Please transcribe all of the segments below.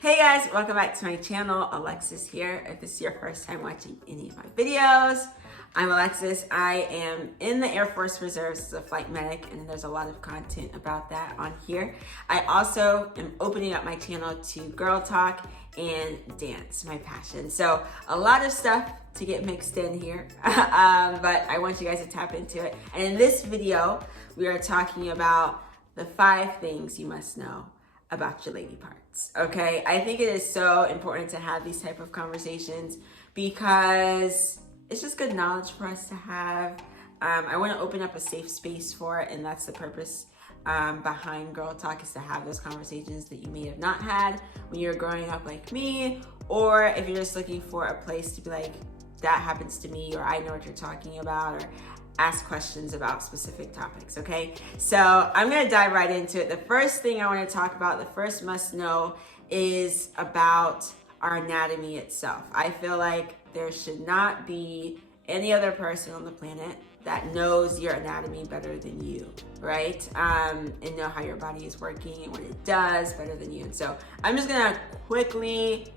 Hey guys, welcome back to my channel. Alexis here. If this is your first time watching any of my videos, I'm Alexis. I am in the Air Force Reserves as a flight medic, and there's a lot of content about that on here. I also am opening up my channel to girl talk and dance, my passion. So a lot of stuff to get mixed in here, but I want you guys to tap into it. And in this video, we are talking about the 5 things you must know about your lady parts. Okay, I think it is so important to have these type of conversations because it's just good knowledge for us to have. I want to open up a safe space for it, and that's the purpose behind Girl Talk, is to have those conversations that you may have not had when you were growing up like me, or if you're just looking for a place to be like, that happens to me, or I know what you're talking about, or ask questions about specific topics, okay? So I'm gonna dive right into it. The first thing I wanna talk about, the first must know, is about our anatomy itself. I feel like there should not be any other person on the planet that knows your anatomy better than you, right? And know how your body is working and what it does better than you. And so I'm just gonna quickly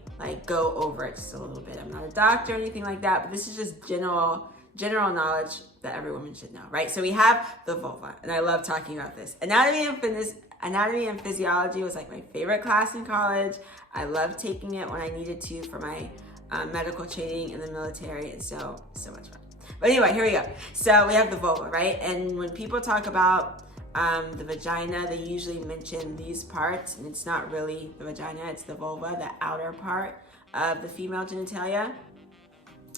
go over it just a little bit. I'm not a doctor or anything like that, but this is just general knowledge that every woman should know, right? So we have the vulva, and I love talking about this. Anatomy and physiology was like my favorite class in college. I loved taking it when I needed to for my medical training in the military, and so much fun. But anyway, here we go. So we have the vulva, right? And when people talk about the vagina, they usually mention these parts, and it's not really the vagina, it's the vulva, the outer part of the female genitalia,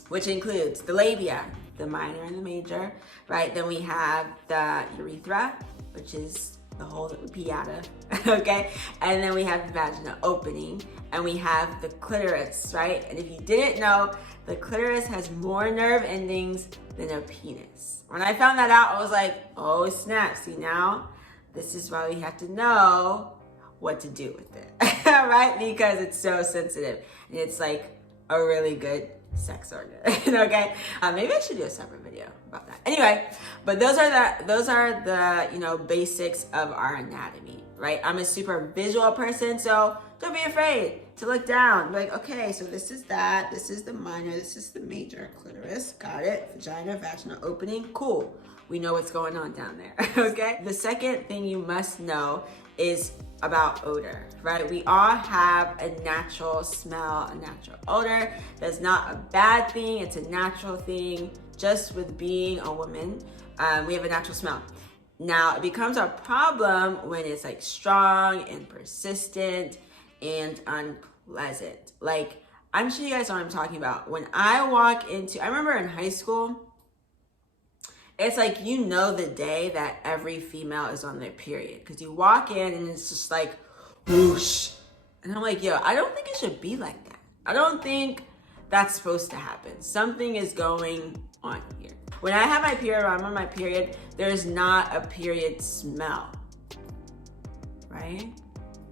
which includes the labia, the minor and the major, right? Then we have the urethra, which is the hole that we pee out of, okay? And then we have the vaginal opening, and we have the clitoris, right? And if you didn't know, the clitoris has more nerve endings than a penis. When I found that out, I was like, oh snap, see now, this is why we have to know what to do with it, right? Because it's so sensitive, and it's like a really good sex organ, okay? Maybe I should do a separate video about that. Anyway, but those are the basics of our anatomy, right? I'm a super visual person, so don't be afraid to look down. Be like, okay, so this is that, this is the minor, this is the major, clitoris, got it, vagina, vaginal opening, cool. We know what's going on down there, okay? The second thing you must know is about odor, right? We all have a natural smell, a natural odor. That's not a bad thing, it's a natural thing. Just with being a woman, we have a natural smell. Now, it becomes a problem when it's like strong and persistent and unpleasant. Like, I'm sure you guys know what I'm talking about. When I remember in high school, it's like, you know, the day that every female is on their period, because you walk in and it's just like whoosh, and I'm like, yo, I don't think it should be like that. I don't think that's supposed to happen. Something is going on here. When I have my period, or I'm on my period, there's not a period smell, right?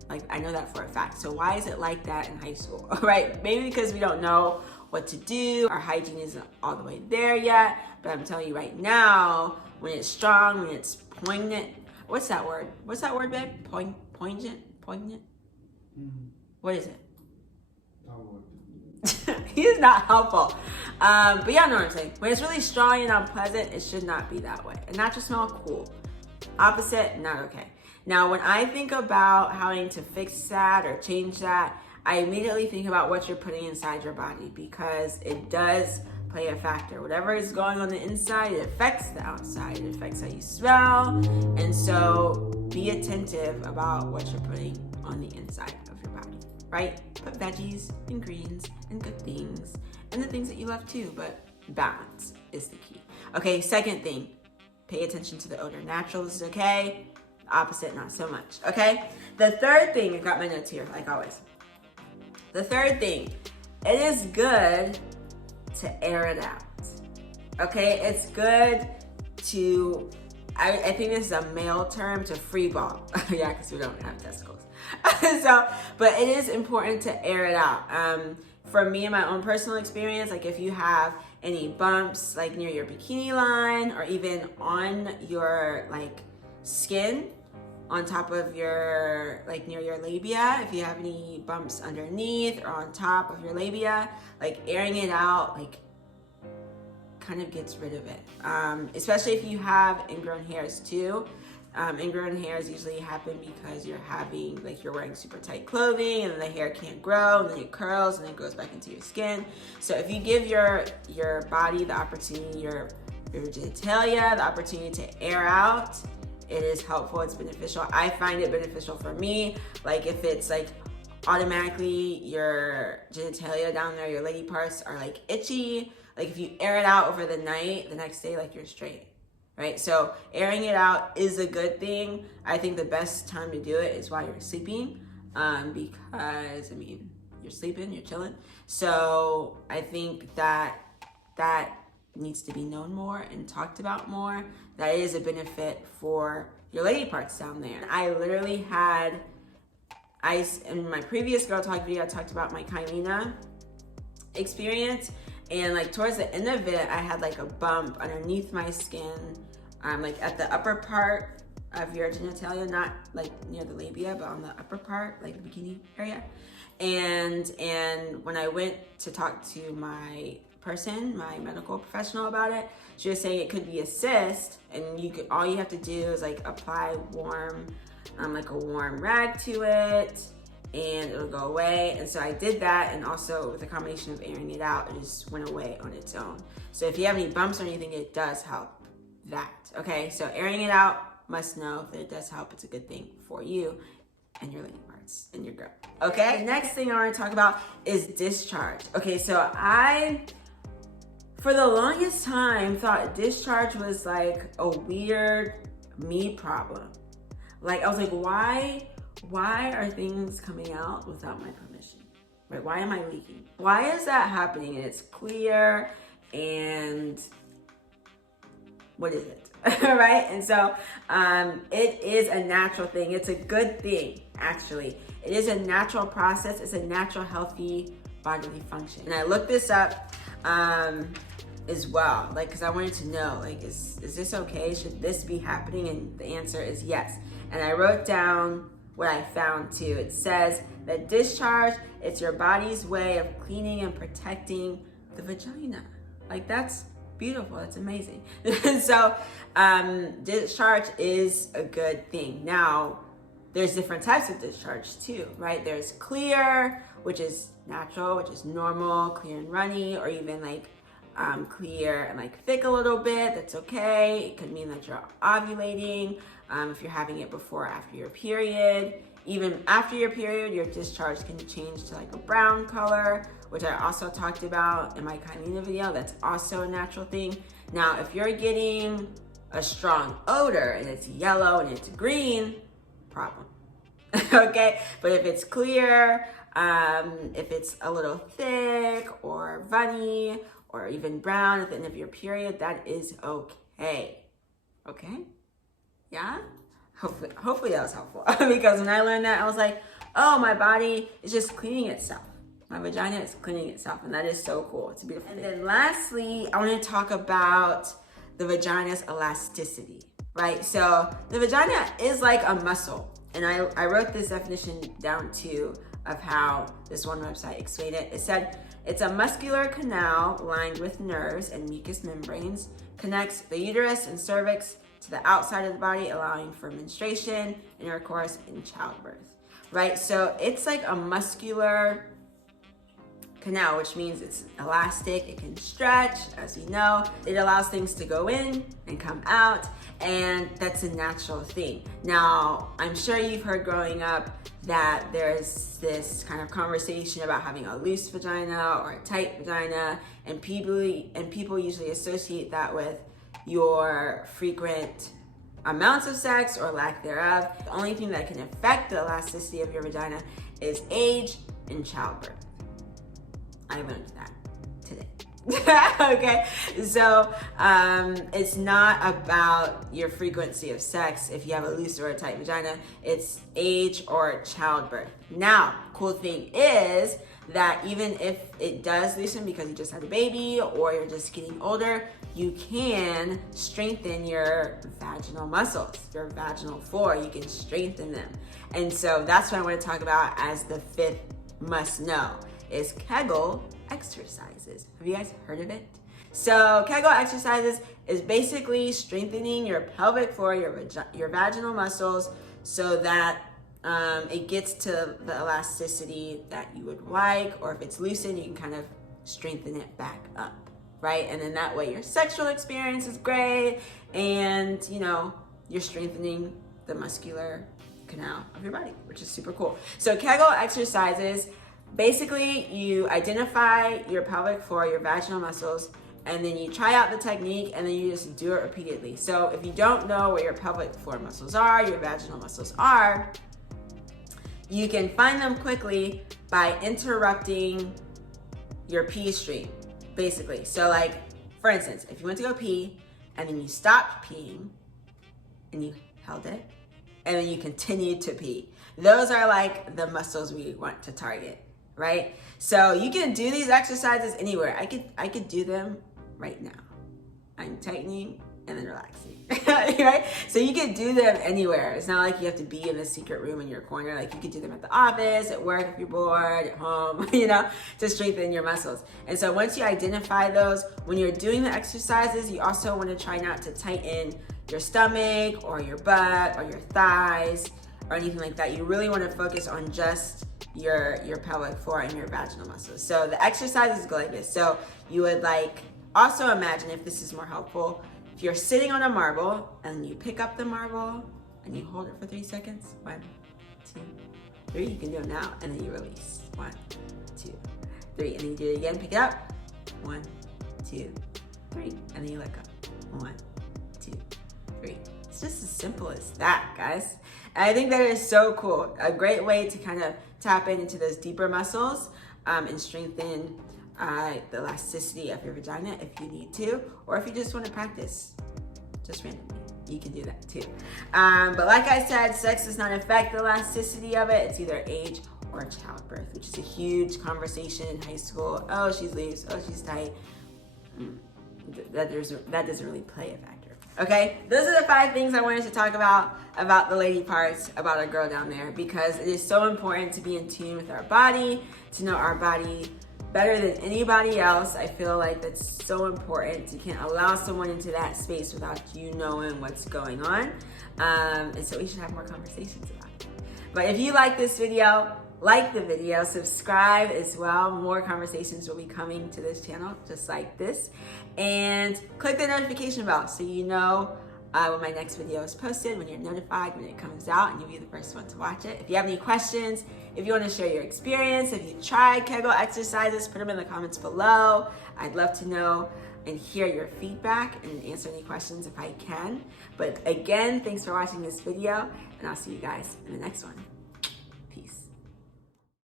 Like, I know that for a fact. So why is it like that in high school, right? Maybe because we don't know what to do. Our hygiene isn't all the way there yet. But I'm telling you right now, when it's strong, when it's poignant, what's that word? What's that word, babe? Poignant? Mm-hmm. What is it? He is not helpful. But y'all know what I'm saying. When it's really strong and unpleasant, it should not be that way. A natural smell, cool. Opposite, not okay. Now, when I think about having to fix that or change that, I immediately think about what you're putting inside your body, because it does play a factor. Whatever is going on the inside, it affects the outside. It affects how you smell. And so be attentive about what you're putting on the inside of your body, right? Put veggies and greens and good things and the things that you love too, but balance is the key. Okay, second thing, pay attention to the odor. Natural is okay, the opposite, not so much, okay? The third thing, I got my notes here, like always. The third thing, it is good to air it out, okay? It's good to, I think this is a male term, to free ball. Yeah, because we don't have testicles. But it is important to air it out. For me, in my own personal experience, like if you have any bumps like near your bikini line, or even on your like skin, on top of your, like near your labia, if you have any bumps underneath or on top of your labia, like airing it out, like kind of gets rid of it. Especially if you have ingrown hairs too. Ingrown hairs usually happen because you're wearing super tight clothing and then the hair can't grow and then it curls and then it goes back into your skin. So if you give your body the opportunity, your genitalia, the opportunity to air out, it is helpful, it's beneficial. I find it beneficial for me. Like if it's like automatically your genitalia down there, your lady parts are like itchy, like if you air it out over the night, the next day, like you're straight, right? So airing it out is a good thing. I think the best time to do it is while you're sleeping, because I mean, you're sleeping, you're chilling. So I think that needs to be known more and talked about more. That is a benefit for your lady parts down there. I literally had in my previous Girl Talk video, I talked about my Kylina experience, and like towards the end of it, I had like a bump underneath my skin, like at the upper part of your genitalia, not like near the labia, but on the upper part, like the bikini area. And when I went to talk to my medical professional about it, she was saying it could be a cyst, and all you have to do is like apply warm, like a warm rag to it, and it'll go away. And so I did that, and also with a combination of airing it out, it just went away on its own. So if you have any bumps or anything, it does help that. Okay, so airing it out, must know that it does help. It's a good thing for you and your lady parts and your girl. Okay, the next thing I want to talk about is discharge. Okay, so for the longest time, thought discharge was like a weird me problem. Like I was like, why are things coming out without my permission? Right? Why am I leaking? Why is that happening? And it's clear, and what is it? Right? And so it is a natural thing. It's a good thing, actually. It is a natural process. It's a natural, healthy bodily function. And I looked this up as well, like, because I wanted to know, like, is this okay? Should this be happening? And the answer is yes. And I wrote down what I found too. It says that discharge, it's your body's way of cleaning and protecting the vagina. Like, that's beautiful. That's amazing. So discharge is a good thing. Now, there's different types of discharge too, right? There's clear, which is natural, which is normal, clear and runny, or even like clear and like thick a little bit. That's okay. It could mean that you're ovulating. If you're having it before or after your period. Even after your period, your discharge can change to like a brown color, which I also talked about in my Kylina video. That's also a natural thing. Now, if you're getting a strong odor and it's yellow and it's green, problem. Okay, but if it's clear, if it's a little thick or runny or even brown at the end of your period, that is okay. Okay? Yeah? Hopefully that was helpful. Because when I learned that, I was like, oh, my body is just cleaning itself. My vagina is cleaning itself, and that is so cool. It's a beautiful thing. And then lastly, I want to talk about the vagina's elasticity, right? So the vagina is like a muscle. And I wrote this definition down too of how this one website explained it. It said, it's a muscular canal lined with nerves and mucous membranes, connects the uterus and cervix to the outside of the body, allowing for menstruation, intercourse, and childbirth, right? So it's like a muscular canal, which means it's elastic, it can stretch, as you know. It allows things to go in and come out, and that's a natural thing. Now, I'm sure you've heard growing up that there's this kind of conversation about having a loose vagina or a tight vagina, and people usually associate that with your frequent amounts of sex or lack thereof. The only thing that can affect the elasticity of your vagina is age and childbirth. I learned that today. Okay, so it's not about your frequency of sex if you have a loose or a tight vagina. It's age or childbirth. Now, cool thing is that even if it does loosen because you just had a baby or you're just getting older, you can strengthen your vaginal muscles, your vaginal floor. You can strengthen them. And so that's what I want to talk about as the 5th must know is Kegel Exercises. Have you guys heard of it? So Kegel Exercises is basically strengthening your pelvic floor, your vaginal muscles, so that it gets to the elasticity that you would like, or if it's loosened, you can kind of strengthen it back up, right? And then that way your sexual experience is great, and you're strengthening the muscular canal of your body, which is super cool. So Kegel Exercises, basically you identify your pelvic floor, your vaginal muscles, and then you try out the technique, and then you just do it repeatedly. So if you don't know where your pelvic floor muscles are, your vaginal muscles are, you can find them quickly by interrupting your pee stream, basically. So like, for instance, if you went to go pee, and then you stopped peeing, and you held it, and then you continued to pee. Those are like the muscles we want to target, right? So you can do these exercises anywhere. I could do them right now. I'm tightening and then relaxing, right? So you can do them anywhere. It's not like you have to be in a secret room in your corner. Like you could do them at the office, at work if you're bored, at home, to strengthen your muscles. And so once you identify those, when you're doing the exercises, you also want to try not to tighten your stomach or your butt or your thighs or anything like that. You really want to focus on just your pelvic floor and your vaginal muscles. So the exercises go like this. So you would also imagine, if this is more helpful, if you're sitting on a marble and you pick up the marble and you hold it for 3 seconds. 1, 2, 3. You can do it now, and then you release. 1, 2, 3, and then you do it again. Pick it up. 1, 2, 3, and then you let go. 1, 2, 3. It's just as simple as that, guys. And I think that is so cool. A great way to kind of tap into those deeper muscles and strengthen the elasticity of your vagina if you need to, or if you just want to practice just randomly, you can do that too. But like I said, sex does not affect the elasticity of it. It's either age or childbirth, which is a huge conversation in high school. Oh, she's loose. Oh, she's tight. That doesn't really play a factor. Okay, those are the 5 things I wanted to talk about the lady parts, about our girl down there, because it is so important to be in tune with our body, to know our body better than anybody else. I feel like that's so important. You can't allow someone into that space without you knowing what's going on. And so we should have more conversations about it. But if you like this video, like the video, subscribe as well. More conversations will be coming to this channel just like this. And click the notification bell so you know when my next video is posted, when you're notified when it comes out, and you'll be the first one to watch it. If you have any questions, if you want to share your experience, if you tried Kegel exercises, put them in the comments below. I'd love to know and hear your feedback and answer any questions if I can. But again, thanks for watching this video, and I'll see you guys in the next one. Peace.